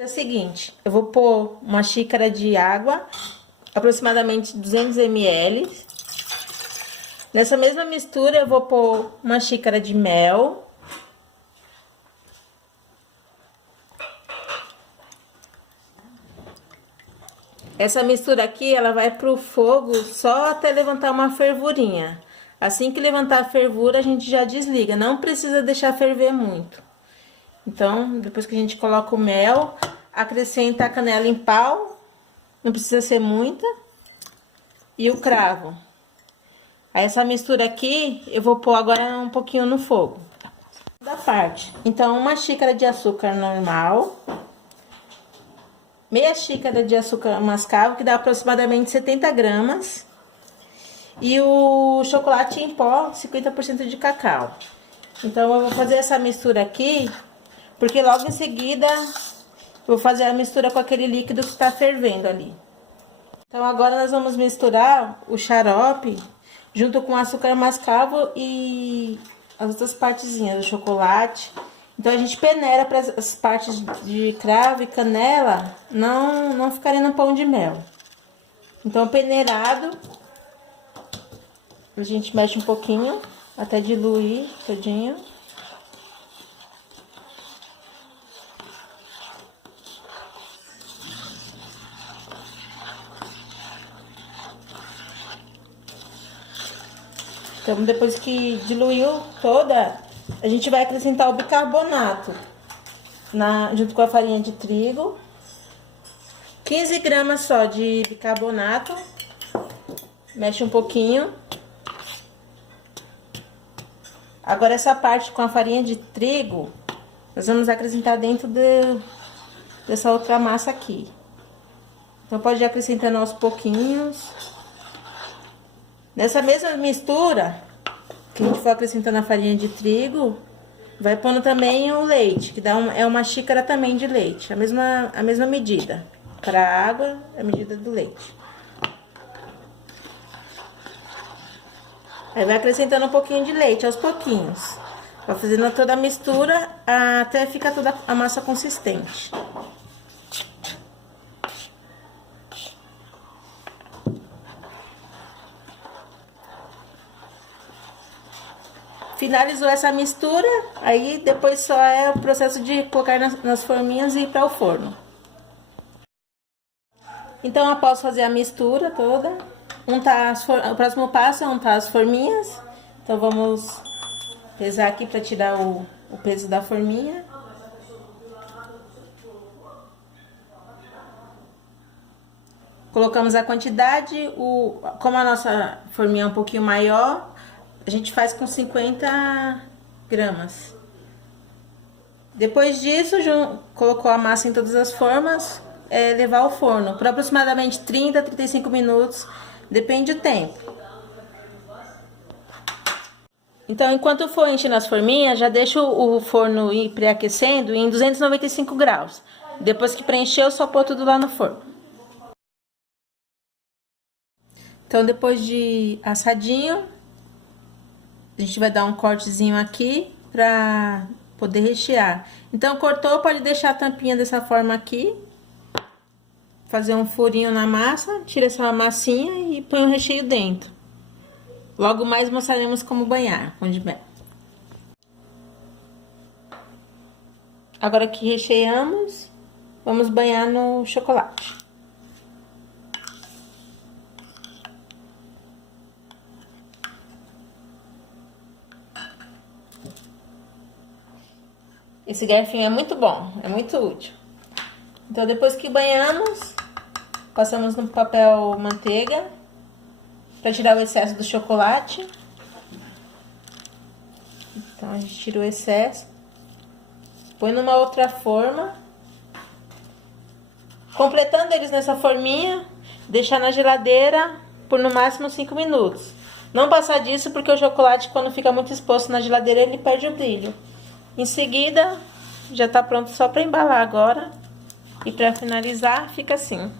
É o seguinte, eu vou pôr uma xícara de água, aproximadamente 200 ml. Nessa mesma mistura eu vou pôr uma xícara de mel. Essa mistura aqui, ela vai pro fogo só até levantar uma fervurinha. Assim que levantar a fervura, a gente já desliga. Não precisa deixar ferver muito. Então, depois que a gente coloca o mel, acrescenta a canela em pau. Não precisa ser muita. E o cravo. Aí essa mistura aqui, eu vou pôr agora um pouquinho no fogo. Da parte. Então, uma xícara de açúcar normal. Meia xícara de açúcar mascavo, que dá aproximadamente 70 gramas. E o chocolate em pó, 50% de cacau. Então, eu vou fazer essa mistura aqui, porque logo em seguida eu vou fazer a mistura com aquele líquido que tá fervendo ali. Então, agora nós vamos misturar o xarope junto com o açúcar mascavo e as outras partezinhas do chocolate. Então, a gente peneira para as partes de cravo e canela não ficarem no pão de mel. Então, peneirado, a gente mexe um pouquinho até diluir todinho. Então, depois que diluiu toda, a gente vai acrescentar o bicarbonato junto com a farinha de trigo. 15 gramas só de bicarbonato. Mexe um pouquinho. Agora, essa parte com a farinha de trigo, nós vamos acrescentar dentro dessa outra massa aqui. Então, pode ir acrescentando aos pouquinhos. Nessa mesma mistura, que a gente for acrescentando a farinha de trigo, vai pondo também o leite, que é uma xícara também de leite, a mesma medida. Para a água, a medida do leite. Aí vai acrescentando um pouquinho de leite, aos pouquinhos. Vai fazendo toda a mistura até ficar toda a massa consistente. Finalizou essa mistura, aí depois só é o processo de colocar nas forminhas e ir para o forno. Então, após fazer a mistura toda, o próximo passo é untar as forminhas. Então, vamos pesar aqui para tirar o peso da forminha. Colocamos a quantidade, como a nossa forminha é um pouquinho maior, a gente faz com 50 gramas. Depois disso, colocou a massa em todas as formas, levar ao forno por aproximadamente 30 a 35 minutos, depende do tempo. Então, enquanto for enchendo as forminhas, já deixa o forno ir pré-aquecendo em 295 graus. Depois que preencheu, só pôr tudo lá no forno. Então, depois de assadinho, a gente vai dar um cortezinho aqui pra poder rechear. Então, cortou, pode deixar a tampinha dessa forma aqui. Fazer um furinho na massa, tira essa massinha e põe o recheio dentro. Logo mais mostraremos como banhar pão de mel. Agora que recheamos, vamos banhar no chocolate. Esse garfinho é muito bom, é muito útil. Então, depois que banhamos, passamos no papel manteiga para tirar o excesso do chocolate. Então, a gente tira o excesso. Põe numa outra forma. Completando eles nessa forminha, deixar na geladeira por no máximo 5 minutos. Não passar disso porque o chocolate, quando fica muito exposto na geladeira, ele perde o brilho. Em seguida, já tá pronto só para embalar agora. E para finalizar, fica assim.